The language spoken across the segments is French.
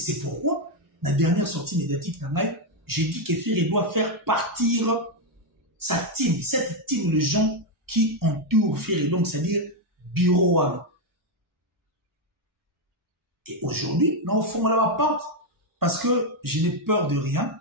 c'est pourquoi, la dernière sortie médiatique, j'ai dit que Ferré doit faire partir sa team, cette team, les gens qui entourent Ferré, donc c'est-à-dire bureau. Et aujourd'hui, nous faisons la porte parce que je n'ai peur de rien.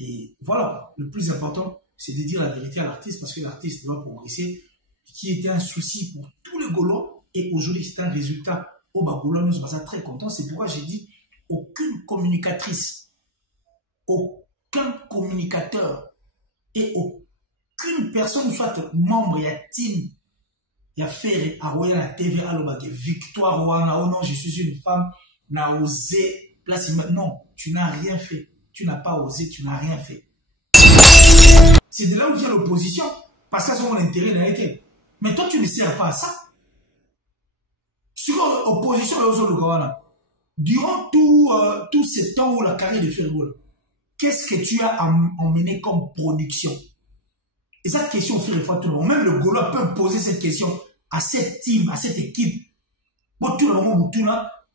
Et voilà, le plus important, c'est de dire la vérité à l'artiste parce que l'artiste doit progresser, qui était un souci pour tous les Gaulois. Et aujourd'hui, c'est un résultat au Bagoulois. Nous sommes très contents. C'est pourquoi j'ai dit aucune communicatrice, aucun communicateur et aucune personne, soit membre, il y a team, il y a Ferré, à la TV, à l'obagé, victoire, oh non, je suis une femme, n'a osé, place, non, tu n'as rien fait. Tu n'as pas osé, tu n'as rien fait. C'est de là où vient l'opposition, parce qu'elles ont l'intérêt d'un été. Mais toi, tu ne sers pas à ça. Sur l'opposition, durant tout ce temps où la carrière de Ferré, qu'est-ce que tu as emmené comme production? Et cette question, Ferré, même le Gaulois peut poser cette question à cette team, à cette équipe.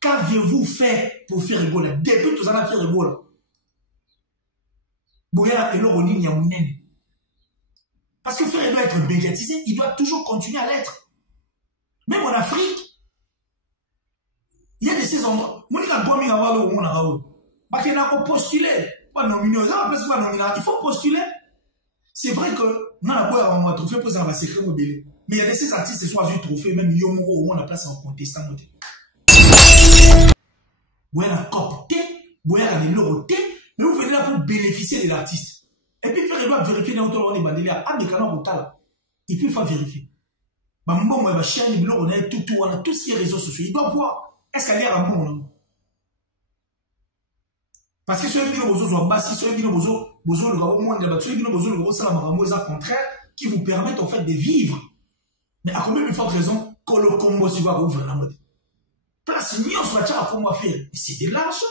Qu'avez-vous fait pour Ferré Gola? Depuis tout ça, la Ferré Gola. Parce que Ferré doit être médiatisé, il doit toujours continuer à l'être. Même en Afrique, il y a de ces endroits. Il faut postuler. C'est vrai que mais il y a de ces artistes qui sont à un trophée, même Yomoro, où on a place en contestant. Vous avez un copté, vous avez un loroté, mais vous venez là pour bénéficier de l'artiste. Et puis, il doit vérifier dans le monde. Et puis, il faut vérifier. On a tout ce qui est réseaux sociaux. Il doit voir. Est-ce qu'il y a un monde? Parce que ceux qui sont bassi, ceux qui sont contraire, qui vous permettent en fait de vivre. Mais à combien de fortes raisons que le combo se va ouvrir la mode? Place Nyon soit à comment faire. C'est de l'argent.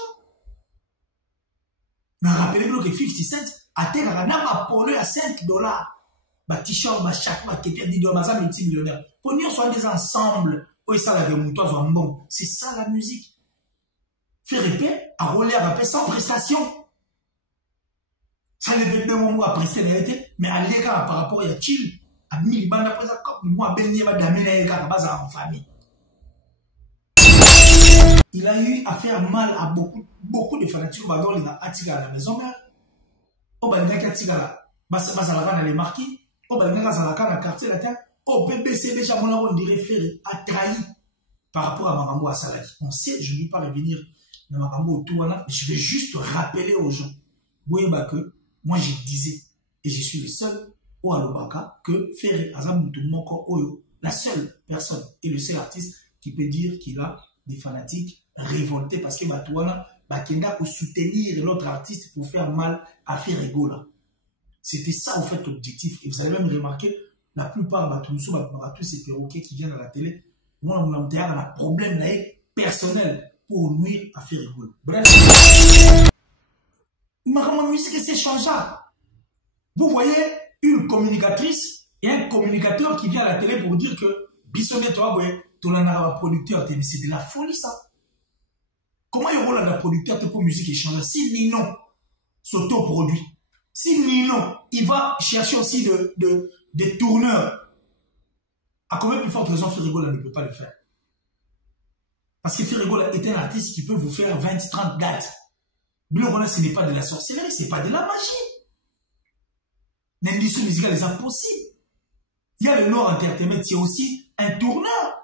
Mais rappelez-vous que 50 cents a terre à polluer à $5. Bah t-shirt, bah chaque bah quelqu'un dit de ma multimillionnaire. Pour Nyon soit des ensembles. Oui, ça la démontoire soit bon. C'est ça la musique. Faire épée, à rouler à rappeler sans prestation. Ça ne veut pas moi à prester l'arrêté, mais à l'égard par rapport à chill. À 1000 bandes après ça, comme moi, ben n'y a pas d'amener à base en famille. Il a eu à faire mal à beaucoup de fanatiques. Bador, il a attiré à la maison mère. Au Balgaka Tigala, Basalava dans les marquis. Au Balgaka Zalaka dans le quartier latin. Au BBC, déjà, on dirait Ferré a trahi par rapport à Marambo à Salaki. On sait, je ne vais pas revenir dans Marambo autour. Je vais juste rappeler aux gens. Vous voyez que moi, je disais, et je suis le seul au Alobaka, que Ferré Azamutu Moko Oyo, la seule personne et le seul artiste qui peut dire qu'il a des fanatiques révoltés parce que Batouana Bakenda pour soutenir l'autre artiste pour faire mal à Ferré Gola. C'était ça en fait l'objectif. Et vous avez même remarqué, la plupart de tous ces perroquets qui viennent à la télé, moi on a un problème là, personnel pour nuire à Ferré Gola. Bref, ma musique c'est changeable. Vous voyez une communicatrice et un communicateur qui vient à la télé pour dire que Bissonnet, toi, ton producteur, c'est de la folie ça. Comment il y aura un producteur pour musique échangeur? Si Nino s'autoproduit, si Nino, il va chercher aussi des tourneurs, à combien plus forte raison Ferré Gola ne peut pas le faire? Parce que Ferré Gola est un artiste qui peut vous faire 20-30 dates. Bleu Roland, ce n'est pas de la sorcellerie, ce n'est pas de la magie. L'industrie musicale est impossible. Il y a le Nord Entertainment, c'est aussi un tourneur.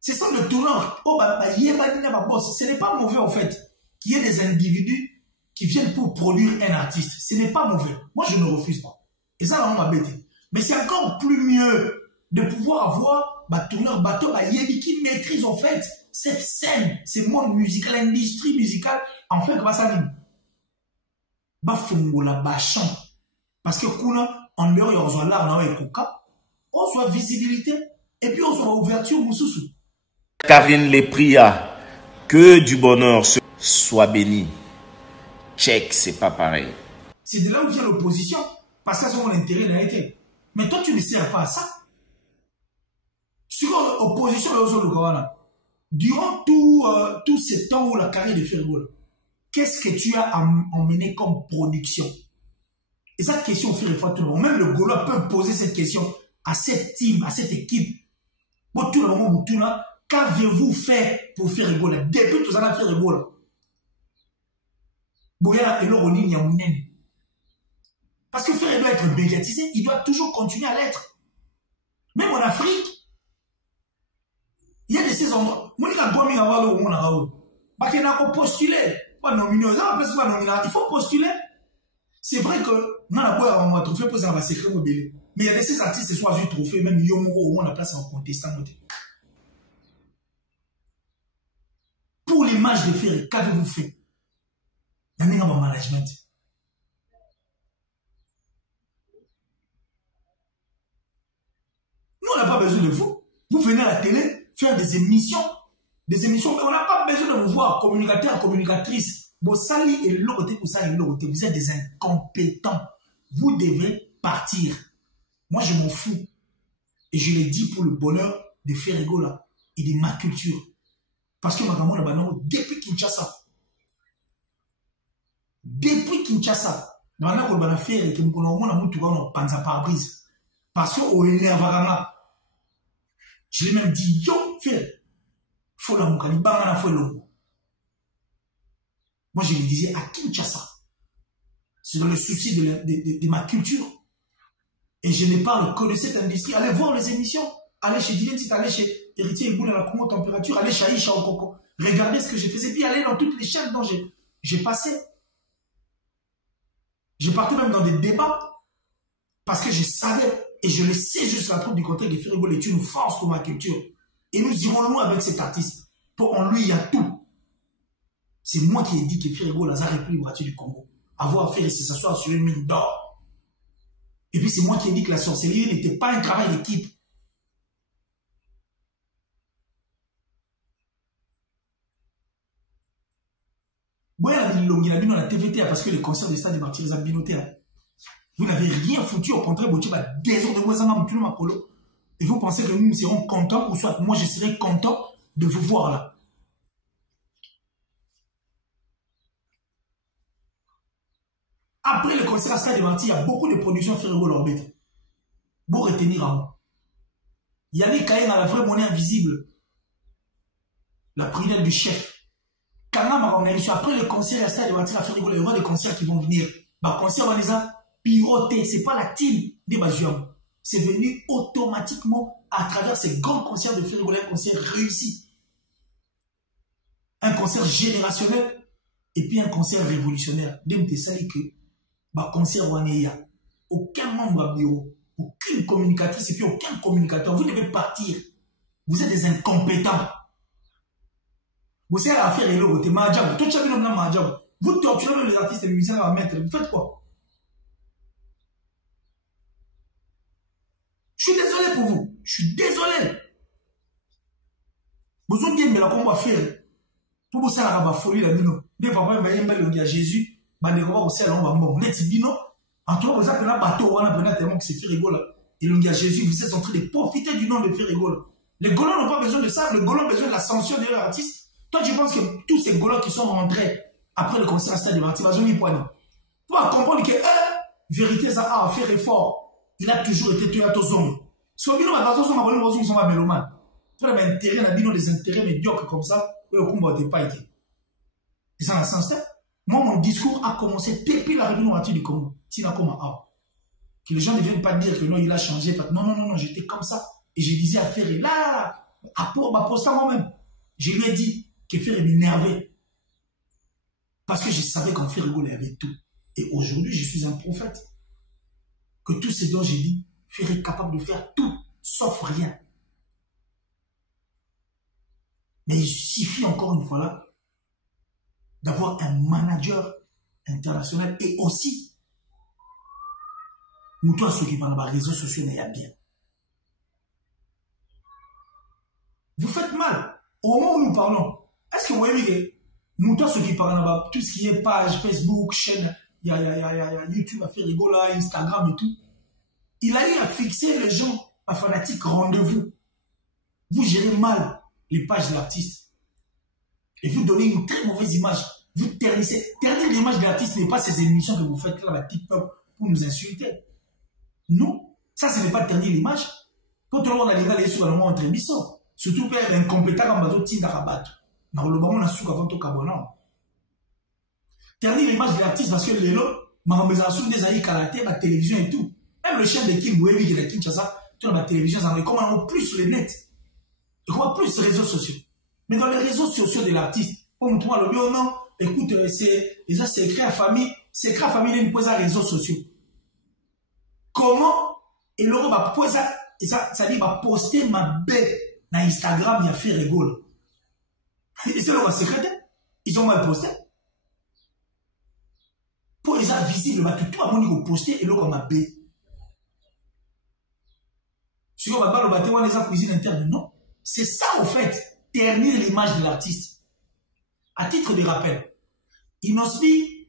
C'est ça le tourneur. Ce n'est pas mauvais en fait qu'il y ait des individus qui viennent pour produire un artiste. Ce n'est pas mauvais. Moi, je ne refuse pas. Et ça, on m'a bêté. Mais c'est encore plus mieux de pouvoir avoir un tourneur bateau qui maîtrise en fait cette scène, ce monde musical, l'industrie musicale. En fait, parce que en leur il y a l'art, on soit visibilité et puis on soit ouverture. Karine les pria que du bonheur soit béni. Check, c'est pas pareil. C'est de là où vient l'opposition parce qu'elles ont l'intérêt d'un été. Mais toi, tu ne sers pas à ça. opposition au Gawana. Durant tout ce temps où la carrière de Ferrigola, qu'est-ce que tu as emmené comme production? Et cette question fait réfléchir tout le monde. Même le Gaulois peut poser cette question à cette team, à cette équipe. Bon, tout le monde, qu'avez-vous fait pour Ferrigola? Depuis tout ça, Ferrigola. Boya et l'Oroni, il y a un. Parce que Ferrigola doit être médiatisé, il doit toujours continuer à l'être. Même en Afrique, il y a de ces endroits. Moi, je dois avoir le monde. Il faut postuler. Il faut postuler. C'est vrai que nous avons un trophée pour ça, c'est très mobile. Mais il y a de ces artistes qui sont à un trophée, même Yomoro, on a place en contestant. Pour l'image de Ferry, qu'avez-vous fait? Il y a un management. Nous, on n'a pas besoin de vous. Vous venez à la télé faire des émissions, mais on n'a pas besoin de vous voir, communicateurs, communicatrices. Bossali et l'autre, vous êtes des incompétents. Vous devez partir. Moi, je m'en fous. Et je l'ai dit pour le bonheur de Ferrigola et de ma culture. Parce que depuis Kinshasa, parce que je l'ai même dit, yo, Ferry, faut la moukani, bangana, faut l'ongo. Moi, je le disais à Kinshasa. C'est dans le souci de ma culture. Et je ne parle que de cette industrie. Allez voir les émissions. Allez chez Dilentit, allez chez Héritier Iboul à la Congo Température, allez chez Aïcha au Coco. Regardez ce que je faisais. Puis allez dans toutes les chaînes dont j'ai passé. Je partais même dans des débats. Parce que je savais, et je le sais juste la preuve du côté de Ferrigola est une force pour ma culture. Et nous irons loin avec cet artiste. Pour en lui, il y a tout. C'est moi qui ai dit que Ferrigola a repris le voiture du Congo. Avoir fait s'asseoir sur une mine d'or. Et puis c'est moi qui ai dit que la sorcellerie n'était pas un travail d'équipe. La TVT parce que les concerts des stades des martyrs ont binoté. Vous n'avez rien foutu, au contraire, vous avez des ordres de voisins, et vous pensez que nous serons contents, ou soit moi je serai content de vous voir là. Après le concert à Stade des Martyrs, il y a beaucoup de productions Ferrigola Orbet. Pour retenir à moi. Il y a les cahiers dans la vraie monnaie invisible. La prière du chef. Après le concert à Stade des Martyrs à Ferrigola, il y aura des concerts qui vont venir. Les concerts, on les a pilotés. Ce n'est pas la team des Bazium. C'est venu automatiquement à travers ces grands concerts de Ferrigola, un concert réussi. Un concert générationnel et puis un concert révolutionnaire. Demte sali que concert waneya. Aucun membre de bureau, aucune communicatrice et puis aucun communicateur. Vous devez partir. Vous êtes des incompétents. Vous avez affaire et l'autre, vous torturez les artistes et les musiciens à mettre. Vous faites quoi? Je suis désolé pour vous. Je suis désolé. Vous avez dit, mais là, comment on va faire? Pour vous faire la folie, là, non. Des papas, il y a Jésus. On va mourir. En tout cas, vous avez un bateau, on a un tellement que c'est Ferrigola. Et il y a Jésus, vous êtes en train de profiter du nom de Ferrigola. Les Gaulois n'ont pas besoin de ça. Les Gaulois ont besoin de la sanction de leur artiste. Toi, tu penses que tous ces Gaulois qui sont rentrés après le concert à Stade de Martyrs, ils ont mis poignée. Pour comprendre que, vérité, ça a fait effort. Il a toujours été tué à tous les hommes. Si on a ils sont pas mélomanes. Tu as des intérêts médiocres comme ça, et au combat n'a pas été. Et ça, dans ce sens-là, moi, mon discours a commencé depuis la réunion du Congo. Que les gens ne viennent pas dire que non, il a changé. Non, j'étais comme ça. Et je disais à Ferry, là, pour ça moi-même. Je lui ai dit que Ferry m'énervait. Parce que je savais qu'en Ferrigola avait tout. Et aujourd'hui, je suis un prophète. Que tout ce dont j'ai dit, Ferry est capable de faire tout, sauf rien. Mais il suffit encore une fois là d'avoir un manager international et aussi nous tous ceux qui parlent dans les réseaux sociaux n'est bien. Vous faites mal. Au moment où nous parlons, est-ce que vous voyez que nous tous ceux qui parlent là-bas, tout ce qui est page, Facebook, chaîne, il y a YouTube à Ferrigola, Instagram et tout, il a eu à fixer les gens à fanatique rendez-vous. vous gérez mal les pages de l'artiste. Et vous donnez une très mauvaise image. Vous ternissez. Ternir l'image de l'artiste n'est pas ces émissions que vous faites là, la TikTok, pour nous insulter. Non. Ça, ce n'est pas ternir l'image. Quand on a les gars, les sous, on entre émissions. Surtout pour être incompétent comme bateau, tinda rabat. Dans le moment, on a sous avant tout cabonant. Ternir l'image de l'artiste parce que les lots, ma maison des aïe karaté, ma télévision et tout. Même le chef de King Webby qui est de Kinshasa, tu as ma télévision, ça me recommande plus sur les nets. Je crois plus sur les réseaux sociaux. Mais dans les réseaux sociaux de l'artiste, comme toi, le bio, non, écoute, c'est écrit à famille, c'est écrit à famille d'une pose à réseaux sociaux. Comment, et l'euro va poser, et ça dit, va poster ma bête dans Instagram, il a fait rigole. Et c'est leur secrétaire. Ils ont mal posté. Pour les arts visibles, va tout à mon niveau poster et l'euro ma bête. Si on va pas le battre, on les a cuisine interne, non. C'est ça, au fait, ternir l'image de l'artiste. À titre de rappel, Inospi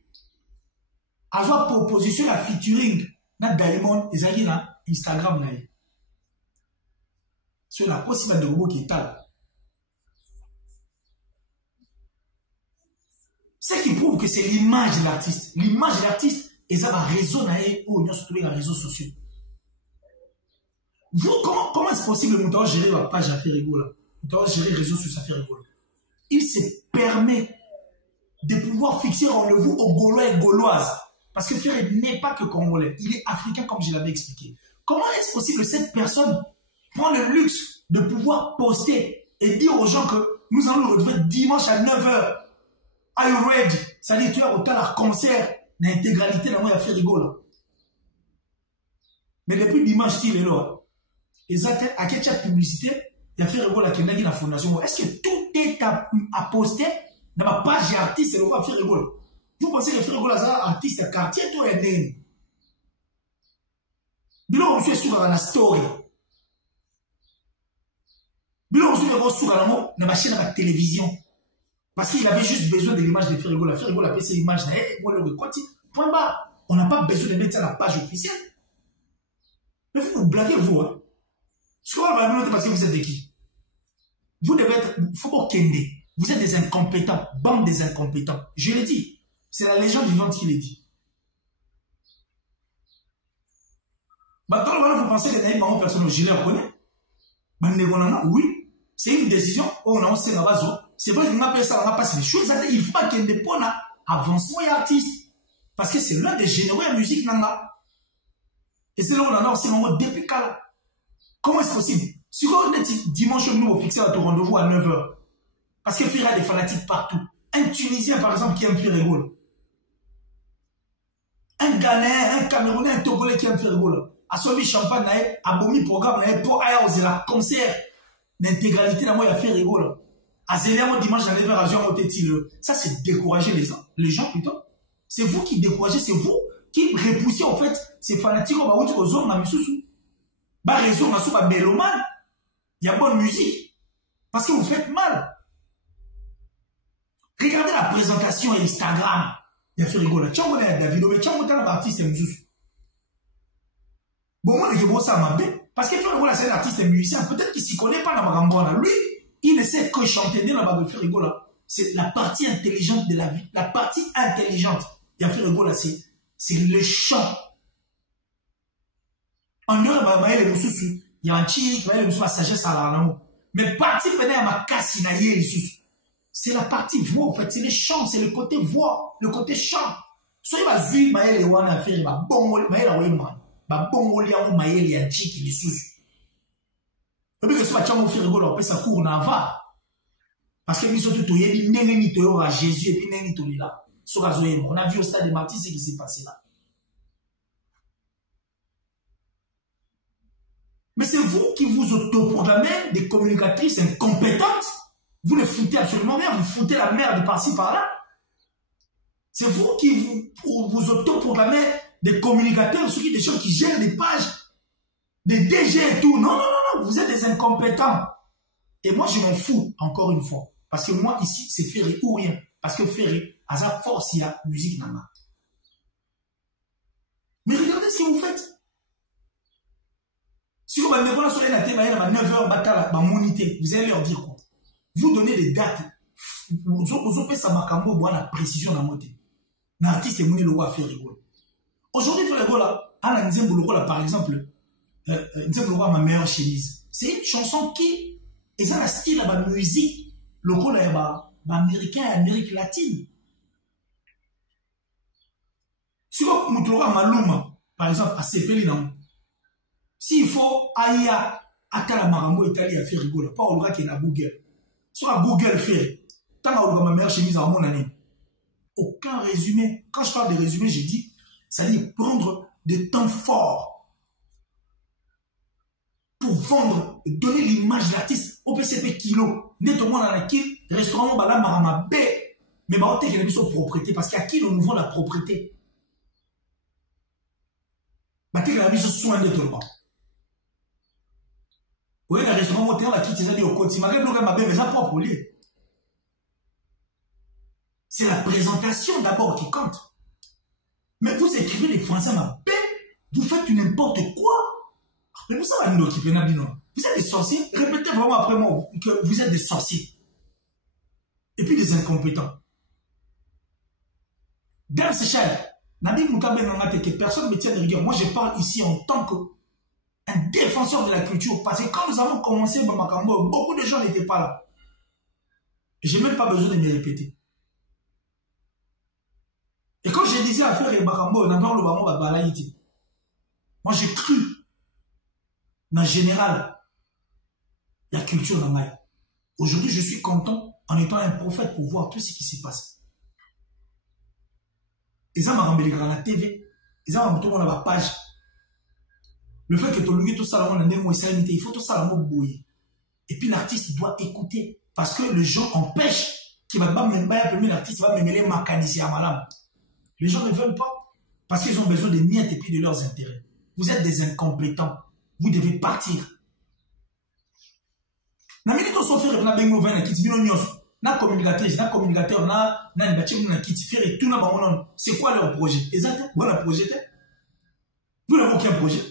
avoir proposition à featuring dans Diamond et Zagi na Instagram. Sur la possibilité de robot qui est là. Ce qui prouve que c'est l'image de l'artiste. L'image de l'artiste, et ça va résonner ou sur tous les réseaux sociaux. Vous, comment est-ce possible que nous gérer la page à faire rigolo? Nous avons géré les réseaux sociaux à faire rigolo. Il se permet de pouvoir fixer rendez-vous aux Gaulois et Gauloises. Parce que Ferré n'est pas que Congolais. Il est africain comme je l'avais expliqué. Comment est-ce possible que cette personne prend le luxe de pouvoir poster et dire aux gens que nous allons le retrouver dimanche à 9 h? Are you ready? Ça dit, tu as autant un concert d'intégralité dans moi à faire rigolo. Mais depuis dimanche, il est là. Et ça, à quelle publicité, il a fait rigolo à la fondation. Est-ce que tout est à poster dans ma page artiste et le roi faire rigolo? Vous pensez que faire rigolo à artiste quartier, toi et né? Bilo, on se sur la story. Bilo, on se sur dans ma chaîne de la télévision. Parce qu'il avait juste besoin de l'image de faire rigolo. Faire rigolo, cette image, point barre. On n'a pas besoin de mettre ça à la page officielle. Mais vous blaguez, vous, hein? Ce qu'on va vous parce que vous êtes de qui? Vous devez être, faut pas kende. Vous êtes des incompétents, bande des incompétents. Je l'ai dit. C'est la légende vivante qui l'a dit. Maintenant, vous pensez que les gens personne, je les reconnais. Oui, c'est une décision. On a aussi la base. C'est vrai qu'on appelle ça, on va passer les choses. Il faut pas qu'il y ait des points avancement et artistes. Parce que c'est l'un des généraux de musique. Et c'est là où on en a aussi un mot depuis là. Comment est-ce possible? Si on est dimanche, nous, on fixe notre rendez-vous à 9 h. Parce qu'il y a des fanatiques partout. Un Tunisien, par exemple, qui aime faire rigolo. Un Ghanéen, un Camerounais, un Togolais qui aime faire rigolo. À celui champagne, à Bomi programme, pour aller aux concert d'intégralité, il a fait rigolo. À Zéléamo dimanche, à 9 h, à Jean ça, c'est décourager les gens plutôt. C'est vous qui découragez, c'est vous qui repoussez en fait ces fanatiques aux zones dans Missoussou. Bah, raison, on a souvent mélomane. Il y a bonne musique. Parce que vous faites mal. Regardez la présentation Instagram. Il a fait rigoler. Tu as vu David, mais tu as vu l'artiste Missoussou. Bon, moi, je vois ça m'a bien. Parce que c'est un artiste musicien. Peut-être qu'il ne s'y connaît pas dans Magambona. Lui, il ne sait que chanter bien là-bas de faire rigoler. C'est la partie intelligente de la vie. La partie intelligente. Il a fait rigoler, c'est le chant. En Europe, il y a un chic, il y a la sagesse à l'amour. Mais partie à ma casse, c'est la partie voix, en fait. C'est le chant, c'est le côté voix, le côté chant. Soit il va dire, il y a faire, il va bongoli, il va bongoli, il y a un chic, il est sous. Et puis que ce soit un fait rigolo, après ça court, on en va. Parce que nous sommes tous, il y a une nito à Jésus, et puis il y a une nito là. On a vu au stade de Marty ce qui s'est passé là. Mais c'est vous qui vous autoproclamez des communicatrices incompétentes. Vous ne foutez absolument rien. Vous foutez la merde par-ci par-là. C'est vous qui vous autoproclamez des communicateurs, des gens qui gèrent des pages, des DG et tout. Non, non, non, non. Vous êtes des incompétents. Et moi, je m'en fous, encore une fois. Parce que moi, ici, c'est Ferré ou rien. Parce que Ferré, à sa force, il y a musique dans ma. Mais regardez ce que vous faites. Si vous avez 9h, vous allez leur dire quoi? Vous donnez des dates. Vous faites ça, la précision dans mon thé. L'artiste est venu le roi à faire rigoler. Aujourd'hui, faire rigoler, à la par exemple, ma meilleure chemise. C'est une chanson qui est dans le style de la musique, le rôle américain et Amérique latine. Si vous montrez Maluma, par exemple, à Sepeli, s'il faut aller à Kalamarambo Italie à faire rigoler, pas au qui est à Google. Soit à Google fait, tant que ma meilleure chemise à mon année. Aucun résumé. Quand je parle de résumé, j'ai dit, ça dit prendre des temps forts pour vendre, donner l'image de l'artiste au PCP kilo. Nettement dans la kill, restaurant Bala Marama B. Mais bah, on a mis sur propriété parce qu'à qui nous vend la propriété. Bah, on a mis sur soin de tout le monde. Oui, le restaurant moteur, la quitte, c'est au côté. Malgré le ma B, mais ça propre lié. C'est la présentation d'abord qui compte. Mais vous écrivez les Français, ma B, vous faites n'importe quoi. Mais vous savez, nous, vous êtes des sorciers. Répétez vraiment après moi que vous êtes des sorciers. Et puis des incompétents. Dans ce chat, personne ne me tient de rigueur. Moi, je parle ici en tant qu'un défenseur de la culture. Parce que quand nous avons commencé Bamakambo, beaucoup de gens n'étaient pas là. Je n'ai même pas besoin de me répéter. Et quand je disais à faire les Bakambo, moi, j'ai cru, en général, la culture dans ma vie. Aujourd'hui, je suis content en étant un prophète pour voir tout ce qui s'y passe. Ils ont ramené la TV, ils ont ramené la page. Le fait que tu as tout ça, il faut tout ça, et puis l'artiste doit écouter. Parce que les gens empêchent qu'il va pas même l'artiste va me mêler mécanicien à madame. Les gens ne veulent pas. Parce qu'ils ont besoin de miettes et puis de leurs intérêts. Vous êtes des incompétents. Vous devez partir. Na minute on fait na bengo vena kiti bino nyoso na communicateur na bachi na kiti faire tout na bango. C'est quoi leur projet? Exact. Voilà projet. Vous n'avez aucun projet.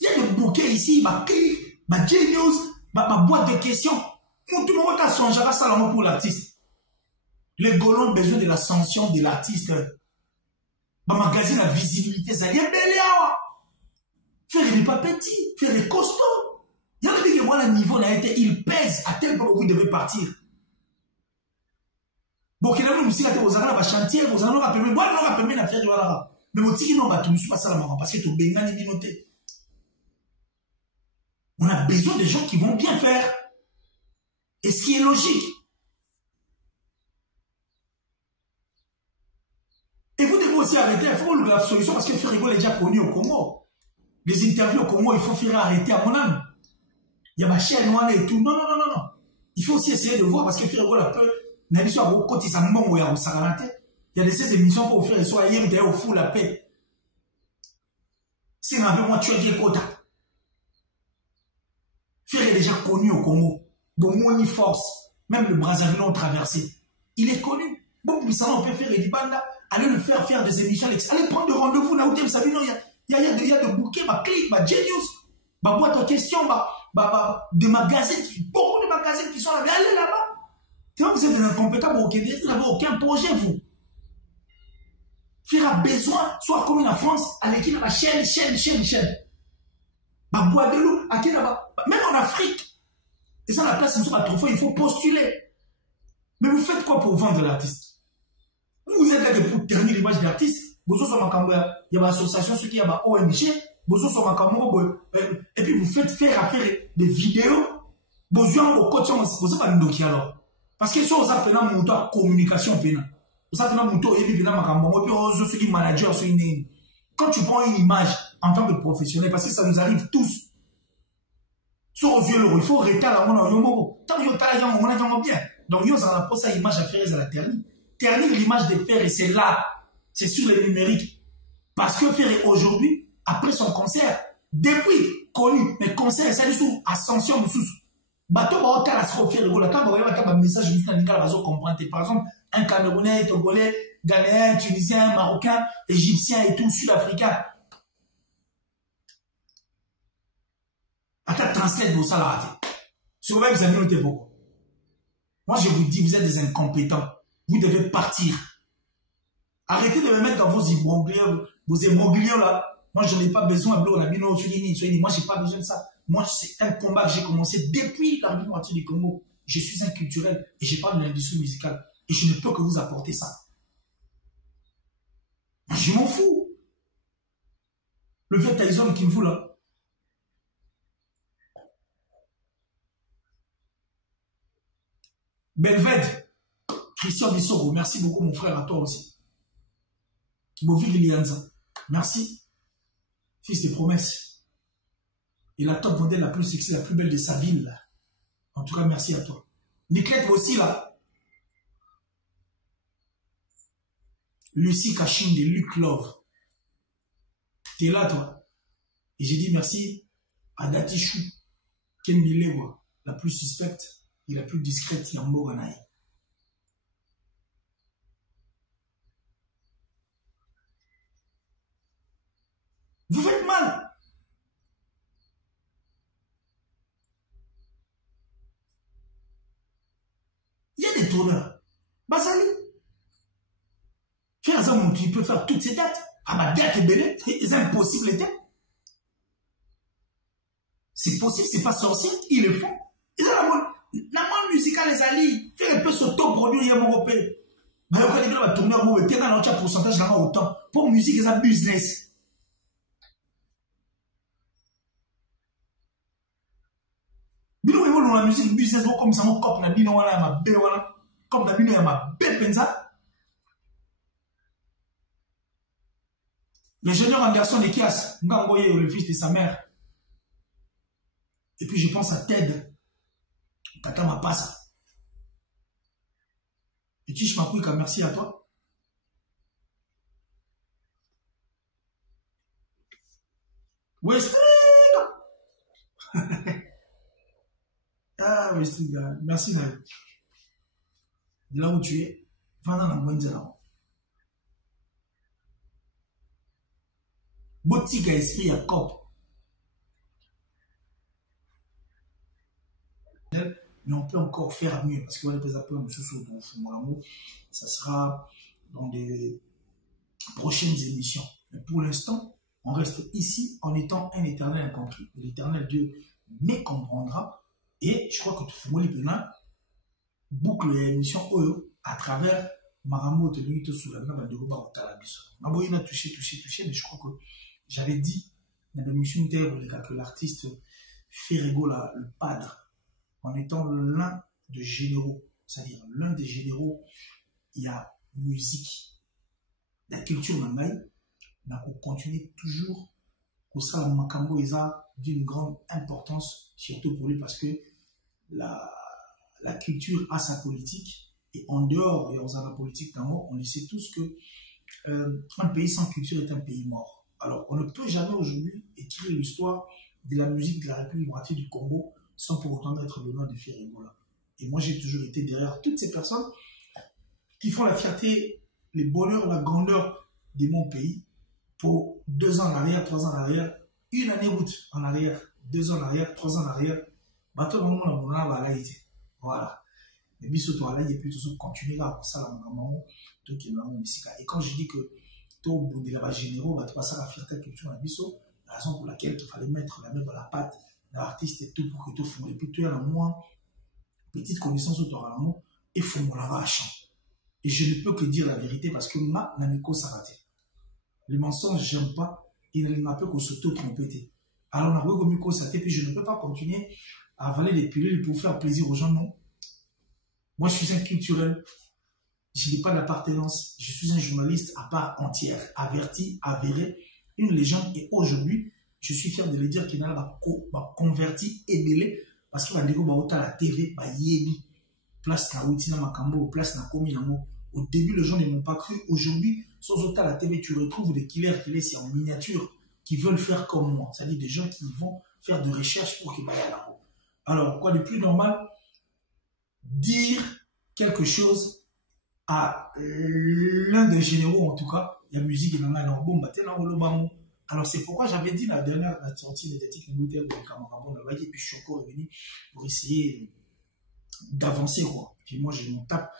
Il y a des bouquets ici, ma genius, ma boîte de questions. Tout le monde a songé à ça pour l'artiste. Les Golons ont besoin de la sanction de l'artiste. Ma magazine la visibilité, ça y est belé. Faire des pas petits, faire des costauds. Il y a des gens qui voient le niveau, il pèse à tel point que vous devez partir. Bon, qu'il y a des gens qui ont chantier, vous en aurez permis, moi, on aura permis d'affaire de voilà. Mais mon tiki non, tu ne suis pas ça parce que tu es bien noté. On a besoin de gens qui vont bien faire. Et ce qui est logique. Et vous devez aussi arrêter, il faut la solution parce que Ferrigo est déjà connu au Congo. Les interviews au Congo, il faut faire arrêter à mon âme. Il y a ma chaîne noire et tout. Non. Il faut aussi essayer de voir parce que Ferrigo a peu. Il y a des ces émissions pour faire soit hier au fou la paix. C'est un peu moins tué des quotas. Ferrigo est déjà connu au Congo. Bon, force. Même le Brazzaville ont traversé. Il est connu. Bon, mais ça, on peut faire des bandes. Allez le faire des émissions. Allez prendre de rendez-vous là où tu savez, non, il y a des bouquets, clic, genius, boîte en question, des magazines, beaucoup de magazines qui sont là. Allez là-bas. Tu vois, vous êtes des incompétents, vous n'avez aucun projet, vous. Faire besoin, soit comme la France, avec qui la chaîne. Bois de l'eau, à qui là-bas. Même en Afrique. Et ça, la place, il faut postuler. Mais vous faites quoi pour vendre l'artiste? Vous êtes là pour ternir l'image de l'artiste. Il y a une association, ceux qui ont une ONG. Et puis vous faites faire des vidéos. Vous avez au côté, vous avez un alors. Parce que si vous avez une communication, vous avez un manager, quand tu prends une image en tant que professionnel, parce que ça nous arrive tous. Sur aux yeux, il faut arrêter la monnaie. Tant que vous avez bien. Donc, vous avez posé une image à faire à la ternir. Ternir l'image de Ferré, c'est là. C'est sur les numériques. Parce que Ferré, aujourd'hui, après son concert, depuis connu, mais concert, c'est sous ascension, sous. Bateau, bah, on a la Ferré, quand on a un message, juste dans le comprendre. Par exemple, un Camerounais, Togolais, Ghanéen, Tunisien, Marocain, Égyptien et tout, Sud-Africain. Attends, 37 pour ça, là. Sur même, vous avez noté pourquoi. Moi, je vous dis, vous êtes des incompétents. Vous devez partir. Arrêtez de me mettre dans vos immobiliers là. Moi, je n'ai pas besoin de moi, je n'ai pas besoin de ça. Moi, c'est un combat que j'ai commencé depuis la République du Congo. Je suis un culturel et je parle de l'industrie musicale. Et je ne peux que vous apporter ça. Je m'en fous. Le vieux Tyson qui me fout là. Belved, Christian Bissoro, merci beaucoup mon frère, à toi aussi. Bovi Lianza, merci. Fils des promesses. Et la top modèle la plus sexy, la plus belle de sa ville. Là. En tout cas, merci à toi. Nicolette aussi là. Lucie Kachine de Luc Love. T'es là toi. Et j'ai dit merci à Dati Chou, Ken Milewa, la plus suspecte et la plus discrète Yambo Ganaï. Vous faites mal. Il y a des tourneurs. Basali. Fais un homme qui peut faire toutes ces dates. Ah, ma date est belle. C'est impossible. C'est possible, c'est pas sorcier. Ils le font. Ils ont la monde musicale, les alliés. Fais un peu s'auto-produire, il y a mon repère. Mais quand il va tourner, on va faire un pourcentage d'argent autant. Pour musique, c'est un business. Bino evo dans la musique business comme ça mon cop na bino wala ma be wala comme na bino ya ma be penza. L'ingénieur Anderson de Kias, Ngangoye, le fils de sa mère. Et puis je pense à Ted, Tata Mapasa. Et qui je m'appuie, merci à toi. Westring. Ah, Westring, merci Naïd. De là où tu es, va dans la bonne zone. Botika esprit à cop. Mais on peut encore faire mieux parce qu'on va les appeler ça sera dans des prochaines émissions. Mais pour l'instant, on reste ici en étant un éternel incompris. L'éternel Dieu me comprendra et je crois que tout le monde boucle l'émission à travers Maramo de l'unité sous la main de Roba Talabiso. Maboï a touché, mais je crois que j'avais dit dans l'émission que l'artiste Ferrego, le padre, en étant l'un des généraux, c'est-à-dire l'un des généraux, il y a musique, la culture nangai, n'a qu'on continue toujours, pour ça, le Makambo est d'une grande importance, surtout pour lui, parce que la culture a sa politique, et en dehors, et en la politique on le sait tous que un pays sans culture est un pays mort. Alors, on ne peut jamais aujourd'hui écrire l'histoire de la musique de la République démocratique du Congo sans pour autant être le nom de Ferrego. Et moi, j'ai toujours été derrière toutes ces personnes qui font la fierté, les bonheurs, la grandeur de mon pays pour 2 ans en arrière, 3 ans en arrière, une année route en arrière, 2 ans en arrière, 3 ans en arrière. Bateau moment on a voilà. Mais bien surtout là, il y a plutôt continuer à ça la maman, tout qui est maman musique. Et quand je dis que tout bout de la généraux va te passer à la fierté culture à biso, la raison pour laquelle il fallait mettre la main dans la patte de l'artiste et tout pour que tout fonctionne. Et puis tu as la moins petite connaissance autour de l'amour et faut mon vache. Et je ne peux que dire la vérité parce que ma n'amiko s'arrêter. Les mensonges, j'aime pas. Il ne m'a pas qu'on s'auto-trompé. Alors, on a reconnu qu'on s'arrêter, puis je ne peux pas continuer à avaler des pilules pour faire plaisir aux gens, non. Moi, je suis un culturel. Je n'ai pas d'appartenance. Je suis un journaliste à part entière, averti, avéré, une légende. Et aujourd'hui, je suis fier de le dire qu'il m'a converti et mêlé parce qu'il va dire que la TV, place na Outina Makambo, place na Komi Namo. Au début, les gens ne m'ont pas cru. Aujourd'hui, sans autant la TV, tu retrouves des killers qui laissent en miniature, qui veulent faire comme moi. C'est-à-dire des gens qui vont faire de recherche pour qu'ils aillent à la haut. Alors, quoi de plus normal? Dire quelque chose à l'un des généraux, en tout cas, il y a musique et non bon, alors c'est pourquoi j'avais dit la dernière sortie médiatique de Camarabon, et puis je suis encore revenu pour essayer d'avancer, quoi. Puis moi, j'ai mon tape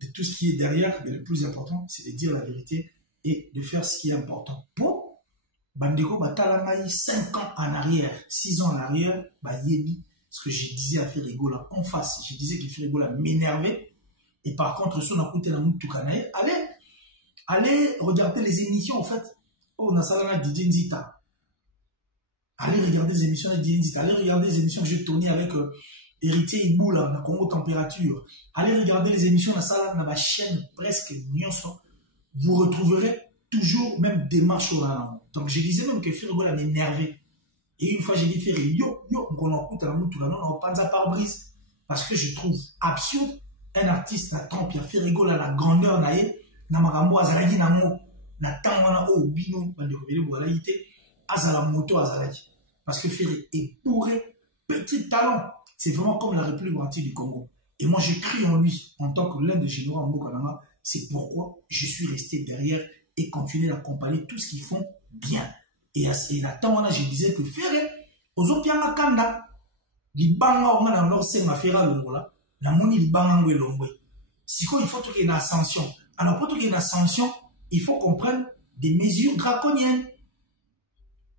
de tout ce qui est derrière, mais le plus important, c'est de dire la vérité et de faire ce qui est important. Pour Bandeko, Batalamai, 5 ans en arrière, 6 ans en arrière, Yebi, ce que je disais à Ferrigola en face, je disais que Ferrigola m'énervait, et par contre, si on a coûté la moutou Kanae, allez regarder les émissions, en fait. Oh, on a ça là, DJ Nzita. Allez regarder les émissions de DJ Nzita. Allez regarder les émissions que j'ai tournées avec Héritier Ibou, là, dans Congo Température. Allez regarder les émissions dans ça là, dans ma chaîne presque Nyonso. Vous retrouverez toujours même des marches au là. Donc, je disais même que Ferrigola m'énervait. Et une fois, j'ai dit, Ferri, on en coûte la moutou là, non, on pas de pare-brise. Parce que je trouve absurde un artiste à temps, Pierre Ferrigola, la grandeur, naïe, na makambo azalaki nango na temps wana o bino bandeko bele boalaite azala moto azalaki parce que Ferré est bourré, petit talent, c'est vraiment comme la République antique du Congo. Et moi j'ai cru en lui en tant que l'un des généraux en Mokananga. C'est pourquoi je suis resté derrière et continuer d'accompagner tout ce qu'ils font bien. Et la temps wana je disais que Ferré ozopianga kanda libanga onga na lorse mafera longola na moni libanga ngwe longwe siko il faut qu'il y ait une ascension. Alors, pour qu'il y ait une ascension, il faut qu'on prenne des mesures draconiennes,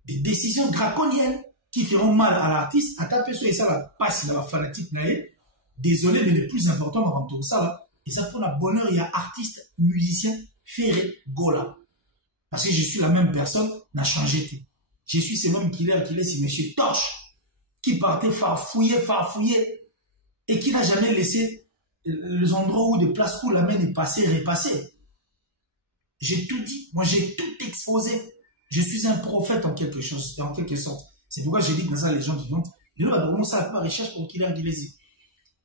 des décisions draconiennes qui feront mal à l'artiste. À taper sur ça, la passe, la fanatique, désolé, mais le plus important avant tout ça, là, et ça pour la bonheur, il y a artiste, musicien, Ferrigola. Parce que je suis la même personne, n'a changé. Je suis ce même qu'il est, c'est monsieur Torche, qui partait farfouiller, et qui n'a jamais laissé les endroits où des places où la main est passée, repassée. J'ai tout dit. Moi, j'ai tout exposé. Je suis un prophète en quelque sorte. C'est pourquoi j'ai dit que ça, les gens qui vont, ils vont commencer à faire la recherche pour qu'il ait Guilési.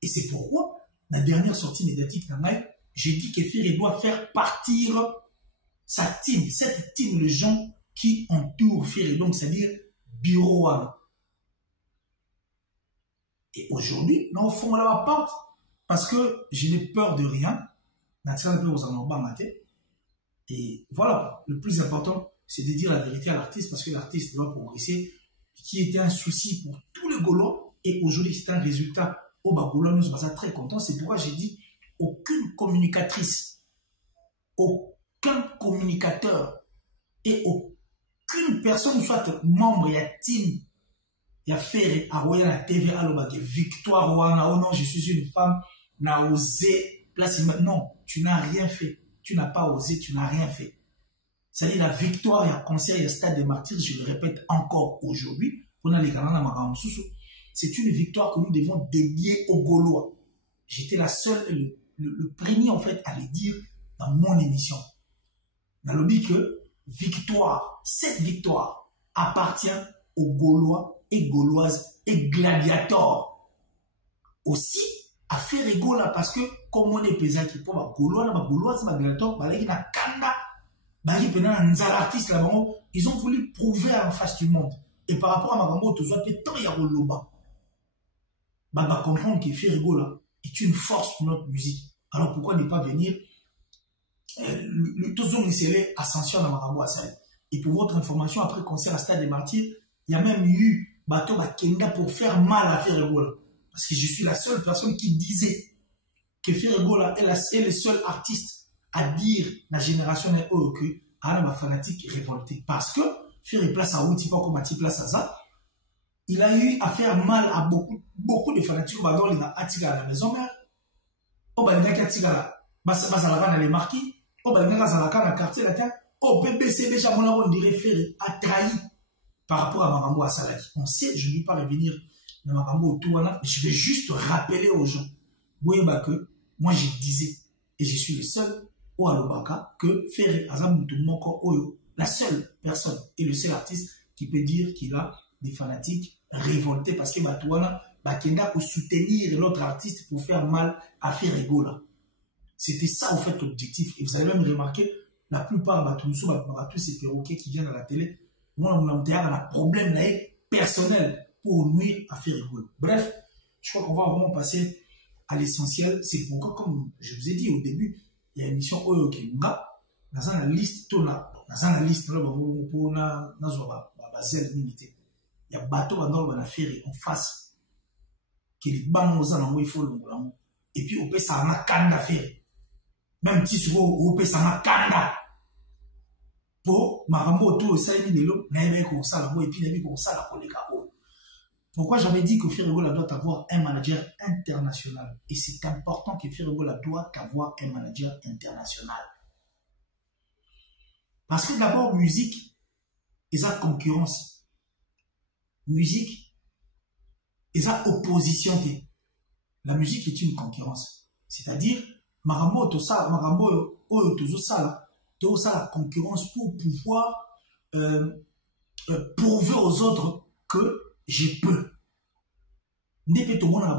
Et c'est pourquoi, la dernière sortie médiatique d'Amaï, j'ai dit que Ferré doit faire partir sa team, cette team, les gens qui entourent Ferré. Donc, c'est-à-dire, bureau. Et aujourd'hui, nous, au fond, on la porte. Parce que je n'ai peur de rien. Et voilà, le plus important, c'est de dire la vérité à l'artiste parce que l'artiste doit progresser, qui était un souci pour tous les Gaulois. Et aujourd'hui, c'est un résultat. Au Gaulois, nous sommes très contents. C'est pourquoi j'ai dit aucune communicatrice, aucun communicateur et aucune personne, soit membre, il y a team, il y a Ferré, à la TV, à Victoire, oh non, je suis une femme. N'a osé placer. Non, tu n'as rien fait. Tu n'as pas osé, tu n'as rien fait. C'est-à-dire la victoire, il y a concert, il y a stade des martyrs, je le répète encore aujourd'hui. C'est une victoire que nous devons dédier aux Gaulois. J'étais la seule, le premier en fait à le dire dans mon émission. Dans le but que victoire, cette victoire appartient aux Gaulois et Gauloises et gladiators. Aussi, à Ferrigola parce que comme on est pesant qui pour ma Gauloise, ma gladiateur, na kanda, ils ont voulu prouver en face du monde. Et par rapport à ma grand-mère, tout ça, tant il y a Roloba. Bah, comprendre que Ferrigola est une force pour notre musique. Alors pourquoi ne pas venir le Tozo Missélé Ascension dans Marabou Assal. Et pour votre information, après le concert à Stade des Martyrs, il y a même eu Bateau Bakenda pour faire mal à Ferrigola. Parce que je suis la seule personne qui disait que Ferrigola est le seul artiste à dire la génération est que à la fanatique révoltée. Parce que Ferrigola place à Outi, pas comme à place à ça, il a eu à faire mal à beaucoup de fanatiques. Il a attiré à la maison mère. Il a attiré à les marquis. Il a attiré à quartier latin. Au BBC, déjà, on dirait Ferrigola a trahi par rapport à Marambo à Salaki. On sait, je ne vais pas revenir. Je vais juste rappeler aux gens que moi je disais et je suis le seul au Alobaka que Ferré Azamutu Moko Oyo, la seule personne et le seul artiste qui peut dire qu'il a des fanatiques révoltés parce que Batouana Bakenda pour soutenir l'autre artiste pour faire mal à Ferrigola. C'était ça en fait l'objectif. Et vous avez même remarqué la plupart de tous ces perroquets qui viennent à la télé, moi on a un problème là personnel pour nuire à Ferrigola. Bref, je crois qu'on va vraiment passer à l'essentiel. C'est pourquoi, comme je vous ai dit au début, il y a une émission Oyo Kenga, dans la liste, dans la liste, pour bazel minité. Il y a bateau dans la ferry en face, qui est ban aux alentours, il faut le moulant. Et puis, on peut ça ma kanda ferry. Même si tu veux, on peut ça ma kanda. Pour Marambo, tout ça, il y a des gens qui ont et puis il y a des gens qui ont les carreaux. Pourquoi j'avais dit que Ferregola doit avoir un manager international? Et c'est important que Ferregola doit avoir un manager international. Parce que d'abord, musique, et ça concurrence. Musique, et ça opposition. La musique est une concurrence. C'est-à-dire, Marambo, tout ça, Marambo, tout ça, la concurrence pour pouvoir prouver aux autres que je peux. N'est pas tout le monde à la